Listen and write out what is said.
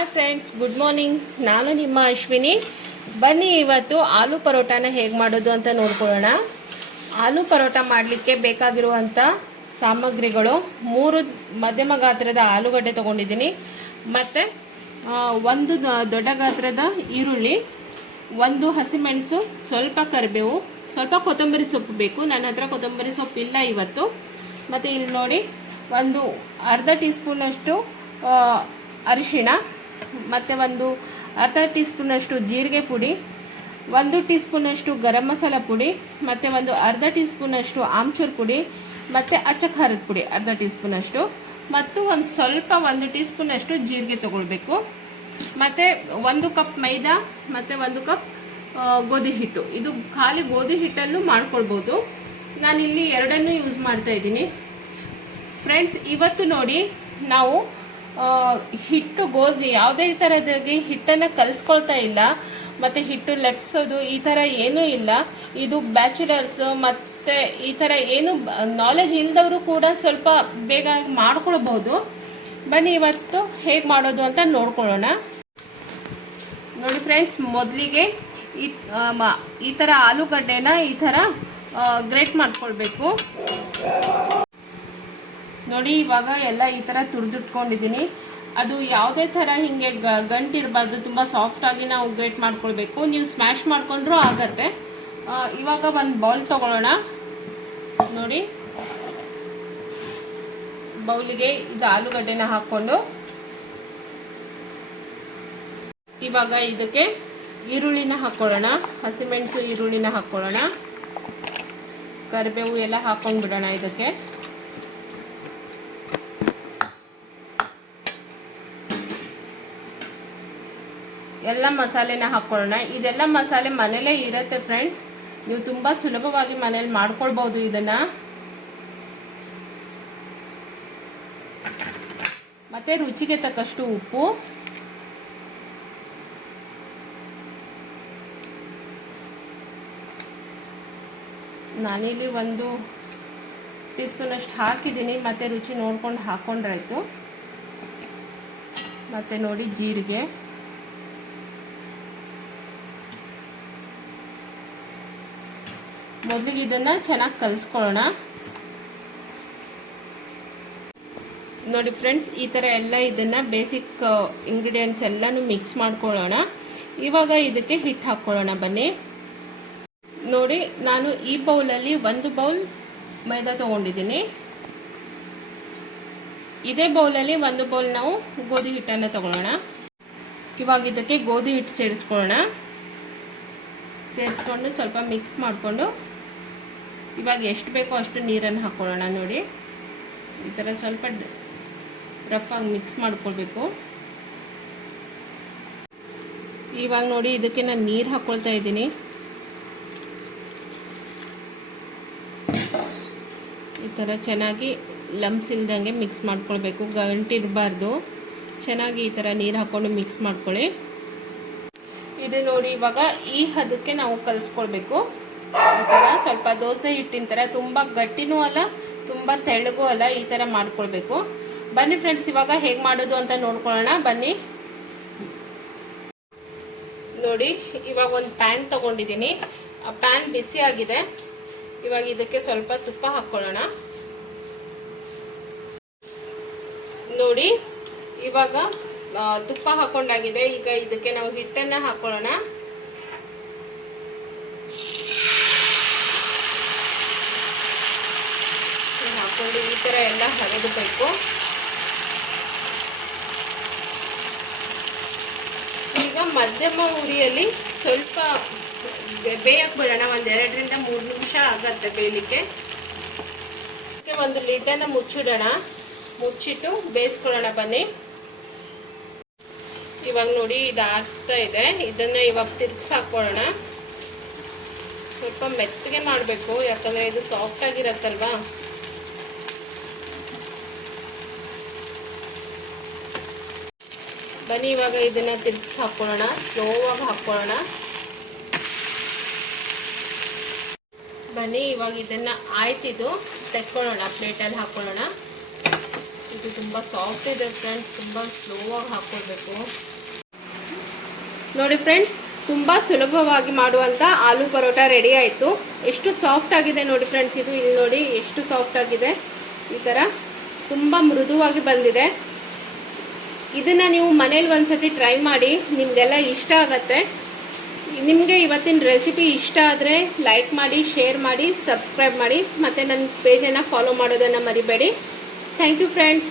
Hi friends, good morning. ನಾನು ನಿಮ್ಮ ಅಶ್ವಿನಿ. ಬನ್ನಿ ಇವತ್ತು ಆಲೂ ಪರೋಟಾನ ಹೇಗೆ ಮಾಡೋದು ಅಂತ ನೋಡ್ಕೊಳ್ಳೋಣ. ಆಲೂ ಪರೋಟ ಮಾಡಲಿಕ್ಕೆ ಬೇಕಾಗಿರುವಂಥ ಸಾಮಗ್ರಿಗಳು: 3 ಮಧ್ಯಮ ಗಾತ್ರದ ಆಲೂಗಡ್ಡೆ ತೊಗೊಂಡಿದ್ದೀನಿ, ಮತ್ತು 1 ದೊಡ್ಡ ಗಾತ್ರದ ಈರುಳ್ಳಿ, 1 ಹಸಿಮೆಣಸು, ಸ್ವಲ್ಪ ಕರಿಬೇವು, ಸ್ವಲ್ಪ ಕೊತ್ತಂಬರಿ ಸೊಪ್ಪು ಬೇಕು. ನನ್ನ ಹತ್ರ ಕೊತ್ತಂಬರಿ ಸೊಪ್ಪು ಇಲ್ಲ ಇವತ್ತು. ಮತ್ತು ಇಲ್ಲಿ ನೋಡಿ, ಒಂದು ಅರ್ಧ ಟೀ ಸ್ಪೂನಷ್ಟು ಅರಿಶಿಣ, ಮತ್ತು ಒಂದು ಅರ್ಧ ಟೀ ಸ್ಪೂನಷ್ಟು ಜೀರಿಗೆ ಪುಡಿ, 1 ಟೀ ಸ್ಪೂನಷ್ಟು ಗರಂ ಮಸಾಲ ಪುಡಿ, ಮತ್ತು ಒಂದು ಅರ್ಧ ಟೀ ಸ್ಪೂನಷ್ಟು ಆಮ್ಚೂರು ಪುಡಿ, ಮತ್ತು ಅಚ್ಚ ಖಾರದ ಪುಡಿ ಅರ್ಧ ಟೀ ಸ್ಪೂನಷ್ಟು, ಮತ್ತು ಸ್ವಲ್ಪ 1 ಟೀ ಸ್ಪೂನಷ್ಟು ಜೀರಿಗೆ ತೊಗೊಳ್ಬೇಕು. ಮತ್ತು 1 ಕಪ್ ಮೈದಾ ಮತ್ತು 1 ಕಪ್ ಗೋಧಿ ಹಿಟ್ಟು. ಇದು ಖಾಲಿ ಗೋಧಿ ಹಿಟ್ಟಲ್ಲೂ ಮಾಡ್ಕೊಳ್ಬೋದು. ನಾನಿಲ್ಲಿ ಎರಡನ್ನೂ ಯೂಸ್ ಮಾಡ್ತಾ ಇದ್ದೀನಿ. ಫ್ರೆಂಡ್ಸ್, ಇವತ್ತು ನೋಡಿ, ನಾವು ಹಿಟ್ಟು ಗೋಧಿ ಯಾವುದೇ ಥರದಾಗಿ ಹಿಟ್ಟನ್ನು ಕಲಿಸ್ಕೊಳ್ತಾ ಇಲ್ಲ, ಮತ್ತು ಹಿಟ್ಟು ಲಟ್ಸೋದು ಈ ಥರ ಏನೂ ಇಲ್ಲ. ಇದು ಬ್ಯಾಚುಲರ್ಸ್ ಮತ್ತು ಈ ಥರ ಏನು ನಾಲೆಜ್ ಇಲ್ಲದವರು ಕೂಡ ಸ್ವಲ್ಪ ಬೇಗ ಮಾಡ್ಕೊಳ್ಬೋದು. ಬನ್ನಿ ಇವತ್ತು ಹೇಗೆ ಮಾಡೋದು ಅಂತ ನೋಡ್ಕೊಳ್ಳೋಣ. ನೋಡಿ ಫ್ರೆಂಡ್ಸ್, ಮೊದಲಿಗೆ ಈ ಥರ ಆಲೂಗಡ್ಡೆನ ಈ ಥರ ಗ್ರೇಟ್ ಮಾಡ್ಕೊಳ್ಬೇಕು. ನೋಡಿ, ಇವಾಗ ಎಲ್ಲ ಈ ಥರ ತುರಿದಿಟ್ಕೊಂಡಿದ್ದೀನಿ. ಅದು ಯಾವುದೇ ಥರ ಹೀಗೆ ಗಂಟಿರಬಾರ್ದು, ತುಂಬ ಸಾಫ್ಟಾಗಿ ನಾವು ಗ್ರೇಟ್ ಮಾಡ್ಕೊಳ್ಬೇಕು. ನೀವು ಸ್ಮ್ಯಾಶ್ ಮಾಡ್ಕೊಂಡ್ರೂ ಆಗತ್ತೆ. ಇವಾಗ ಒಂದು ಬೌಲ್ ತೊಗೊಳ್ಳೋಣ. ನೋಡಿ, ಬೌಲಿಗೆ ಇದು ಆಲೂಗಡ್ಡೆನ ಹಾಕ್ಕೊಂಡು, ಇವಾಗ ಇದಕ್ಕೆ ಈರುಳ್ಳಿನ ಹಾಕ್ಕೊಳ್ಳೋಣ. ಹಸಿಮೆಣಸು ಈರುಳ್ಳಿನ ಹಾಕ್ಕೊಳ್ಳೋಣ. ಕರಿಬೇವು ಎಲ್ಲ ಹಾಕ್ಕೊಂಡು ಬಿಡೋಣ. ಇದಕ್ಕೆ ಎಲ್ಲ ಮಸಾಲೆನ ಹಾಕ್ಕೊಳ್ಳೋಣ. ಇದೆಲ್ಲ ಮಸಾಲೆ ಮನೇಲೇ ಇರುತ್ತೆ ಫ್ರೆಂಡ್ಸ್. ನೀವು ತುಂಬ ಸುಲಭವಾಗಿ ಮನೇಲಿ ಮಾಡ್ಕೊಳ್ಬೋದು ಇದನ್ನು. ಮತ್ತು ರುಚಿಗೆ ತಕ್ಕಷ್ಟು ಉಪ್ಪು, ನಾನಿಲ್ಲಿ 1 ಟೀ ಸ್ಪೂನಷ್ಟು ಹಾಕಿದ್ದೀನಿ. ಮತ್ತು ರುಚಿ ನೋಡ್ಕೊಂಡು ಹಾಕ್ಕೊಂಡ್ರಾಯ್ತು. ಮತ್ತು ನೋಡಿ, ಜೀರಿಗೆ, ಮೊದಲಿಗೆ ಇದನ್ನು ಚೆನ್ನಾಗಿ ಕಲಿಸ್ಕೊಳ್ಳೋಣ. ನೋಡಿ ಫ್ರೆಂಡ್ಸ್, ಈ ಥರ ಎಲ್ಲ ಇದನ್ನು ಬೇಸಿಕ್ ಇಂಗ್ರೀಡಿಯೆಂಟ್ಸ್ ಎಲ್ಲನೂ ಮಿಕ್ಸ್ ಮಾಡ್ಕೊಳ್ಳೋಣ. ಇವಾಗ ಇದಕ್ಕೆ ಹಿಟ್ಟು ಹಾಕ್ಕೊಳ್ಳೋಣ. ಬನ್ನಿ ನೋಡಿ, ನಾನು ಈ ಬೌಲಲ್ಲಿ 1 ಬೌಲ್ ಮೈದಾ ತೊಗೊಂಡಿದ್ದೀನಿ. ಇದೇ ಬೌಲಲ್ಲಿ 1 ಬೌಲ್ ನಾವು ಗೋಧಿ ಹಿಟ್ಟನ್ನು ತಗೊಳ್ಳೋಣ. ಇವಾಗ ಇದಕ್ಕೆ ಗೋಧಿ ಹಿಟ್ಟು ಸೇರಿಸ್ಕೊಳ್ಳೋಣ. ಸೇರಿಸ್ಕೊಂಡು ಸ್ವಲ್ಪ ಮಿಕ್ಸ್ ಮಾಡಿಕೊಂಡು, ಇವಾಗ ಎಷ್ಟು ಬೇಕೋ ಅಷ್ಟು ನೀರನ್ನು ಹಾಕ್ಕೊಳ್ಳೋಣ. ನೋಡಿ, ಈ ಥರ ಸ್ವಲ್ಪ ರಫಾಗಿ ಮಿಕ್ಸ್ ಮಾಡ್ಕೊಳ್ಬೇಕು. ಇವಾಗ ನೋಡಿ, ಇದಕ್ಕೆ ನಾನು ನೀರು ಹಾಕ್ಕೊಳ್ತಾ ಇದ್ದೀನಿ. ಈ ಥರ ಚೆನ್ನಾಗಿ ಲಂಪ್ಸ್ ಇಲ್ದಂಗೆ ಮಿಕ್ಸ್ ಮಾಡ್ಕೊಳ್ಬೇಕು. ಗಂಟಿರಬಾರ್ದು. ಚೆನ್ನಾಗಿ ಈ ಥರ ನೀರು ಹಾಕ್ಕೊಂಡು ಮಿಕ್ಸ್ ಮಾಡ್ಕೊಳ್ಳಿ. ಇದು ನೋಡಿ, ಇವಾಗ ಈ ಹದಕ್ಕೆ ನಾವು ಕಲಿಸ್ಕೊಳ್ಬೇಕು. ಈ ಥರ ಸ್ವಲ್ಪ ದೋಸೆ ಹಿಟ್ಟಿನ ಥರ, ತುಂಬ ಗಟ್ಟಿನೂ ಅಲ್ಲ, ತುಂಬ ತೆಳ್ಳಗೂ ಅಲ್ಲ, ಈ ಥರ ಮಾಡ್ಕೊಳ್ಬೇಕು. ಬನ್ನಿ ಫ್ರೆಂಡ್ಸ್, ಇವಾಗ ಹೇಗೆ ಮಾಡೋದು ಅಂತ ನೋಡ್ಕೊಳ್ಳೋಣ. ಬನ್ನಿ ನೋಡಿ, ಇವಾಗ ಒಂದು ಪ್ಯಾನ್ ತೊಗೊಂಡಿದ್ದೀನಿ. ಆ ಪ್ಯಾನ್ ಬಿಸಿ ಆಗಿದೆ. ಇವಾಗ ಇದಕ್ಕೆ ಸ್ವಲ್ಪ ತುಪ್ಪ ಹಾಕ್ಕೊಳ್ಳೋಣ. ನೋಡಿ, ಇವಾಗ ತುಪ್ಪ ಹಾಕ್ಕೊಂಡಾಗಿದೆ. ಈಗ ಇದಕ್ಕೆ ನಾವು ಹಿಟ್ಟನ್ನು ಹಾಕ್ಕೊಳ್ಳೋಣ. ಹಾಕ್ಕೊಂಡು ಈ ಥರ ಎಲ್ಲ ಹರಡಬೇಕು. ಈಗ ಮಧ್ಯಮ ಉರಿಯಲ್ಲಿ ಸ್ವಲ್ಪ ಬೇಯಕ್ಕೆ ಬಿಡೋಣ. 1-2 ರಿಂದ 3 ನಿಮಿಷ ಆಗತ್ತೆ ಬೇಯಲಿಕ್ಕೆ. ಒಂದು ಲಿಡ್ಡನ್ನು ಮುಚ್ಚಿಡೋಣ. ಮುಚ್ಚಿಟ್ಟು ಬೇಯಿಸ್ಕೊಳ್ಳೋಣ. ಬನ್ನಿ, ಇವಾಗ ನೋಡಿ, ಇದು ಆಗ್ತಾ ಇದೆ. ಇದನ್ನು ಇವಾಗ ತಿರ್ಗಿಸಿ ಹಾಕ್ಕೊಳ್ಳೋಣ. ಸ್ವಲ್ಪ ಮೆತ್ತಗೆ ಮಾಡಬೇಕು, ಯಾಕಂದರೆ ಇದು ಸಾಫ್ಟ್ ಆಗಿರತ್ತಲ್ವಾ. ಬನ್ನಿ, ಇವಾಗ ಇದನ್ನು ತಿರ್ಗಿಸಿ ಹಾಕ್ಕೊಳ್ಳೋಣ. ಸ್ಲೋವಾಗಿ ಹಾಕ್ಕೊಳ್ಳೋಣ. ಬನ್ನಿ, ಇವಾಗ ಇದನ್ನು ಆಯ್ತಿದ್ದು ತೆಕ್ಕೊಳ್ಳೋಣ. ಪ್ಲೇಟಲ್ಲಿ ಹಾಕ್ಕೊಳ್ಳೋಣ. ಇದು ತುಂಬ ಸಾಫ್ಟ್ ಇದೆ ಫ್ರೆಂಡ್ಸ್, ತುಂಬ ಸ್ಲೋವಾಗಿ ಹಾಕ್ಕೊಳ್ಬೇಕು. ನೋಡಿ ಫ್ರೆಂಡ್ಸ್, ತುಂಬ ಸುಲಭವಾಗಿ ಮಾಡುವಂಥ ಆಲೂ ಪರೋಟ ರೆಡಿ ಆಯಿತು. ಎಷ್ಟು ಸಾಫ್ಟ್ ಆಗಿದೆ ನೋಡಿ ಫ್ರೆಂಡ್ಸ್, ಇದು ಇಲ್ಲಿ ನೋಡಿ ಎಷ್ಟು ಸಾಫ್ಟ್ ಆಗಿದೆ. ಈ ಥರ ತುಂಬ ಮೃದುವಾಗಿ ಬಂದಿದೆ. ಇದನ್ನು ನೀವು ಮನೇಲಿ ಒಂದ್ಸತಿ ಟ್ರೈ ಮಾಡಿ, ನಿಮಗೆಲ್ಲ ಇಷ್ಟ ಆಗತ್ತೆ. ನಿಮಗೆ ಇವತ್ತಿನ ರೆಸಿಪಿ ಇಷ್ಟ ಆದರೆ ಲೈಕ್ ಮಾಡಿ, ಶೇರ್ ಮಾಡಿ, ಸಬ್ಸ್ಕ್ರೈಬ್ ಮಾಡಿ, ಮತ್ತು ನನ್ನ ಪೇಜನ್ನು ಫಾಲೋ ಮಾಡೋದನ್ನು ಮರಿಬೇಡಿ. Thank you friends.